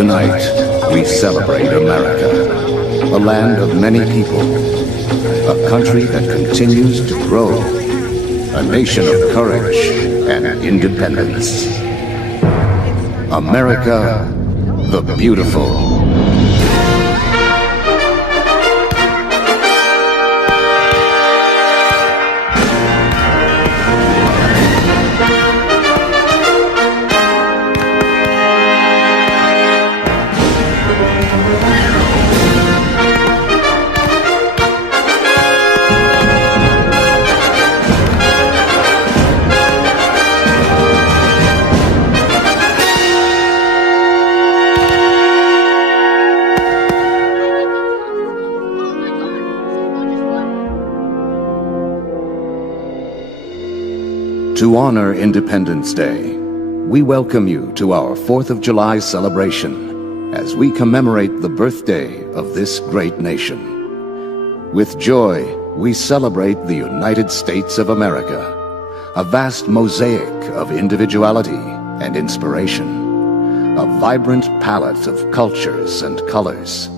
Tonight, we celebrate America, a land of many people, a country that continues to grow, a nation of courage and independence. America, the beautiful. To honor Independence Day, we welcome you to our 4th of July celebration as we commemorate the birthday of this great nation. With joy, we celebrate the United States of America, a vast mosaic of individuality and inspiration, a vibrant palette of cultures and colors,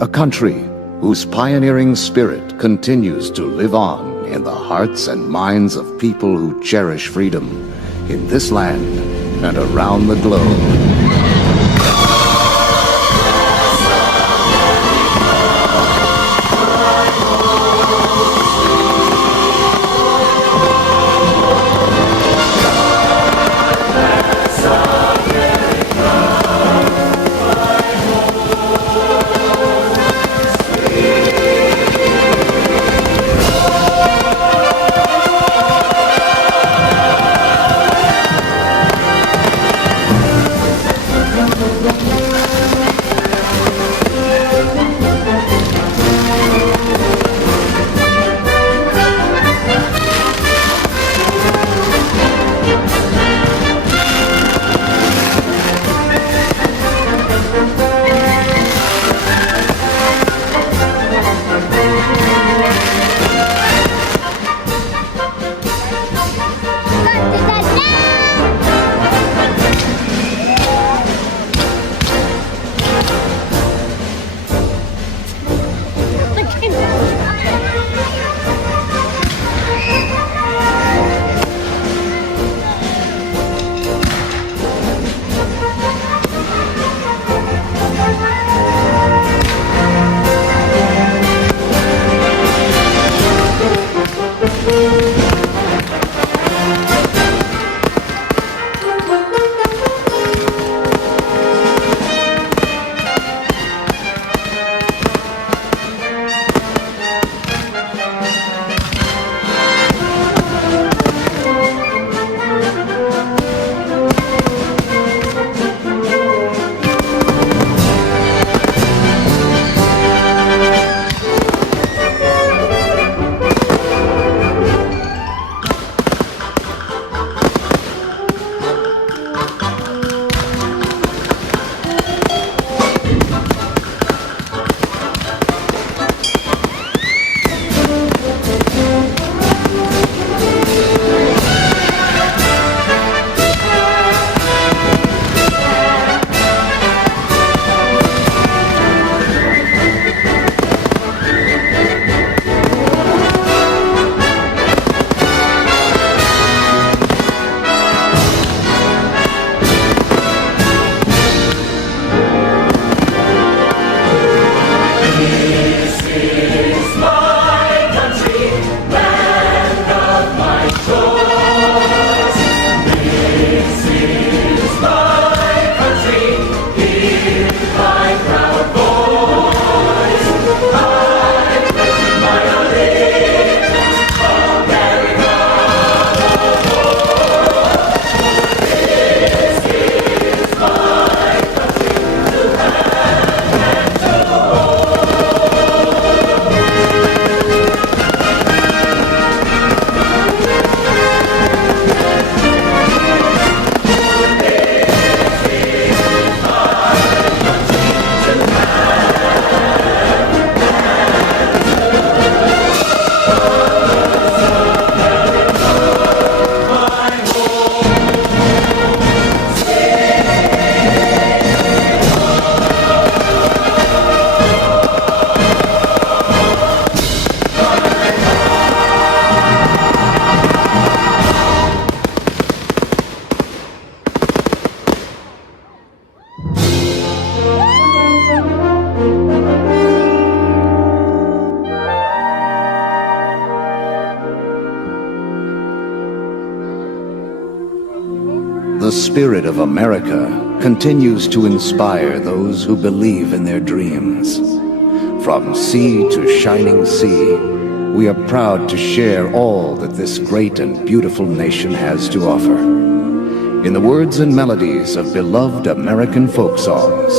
a country whose pioneering spirit continues to live on in the hearts and minds of people who cherish freedom in this land and around the globe. The spirit of America continues to inspire those who believe in their dreams. From sea to shining sea, we are proud to share all that this great and beautiful nation has to offer. In the words and melodies of beloved American folk songs,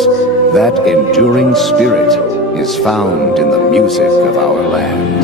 that enduring spirit is found in the music of our land.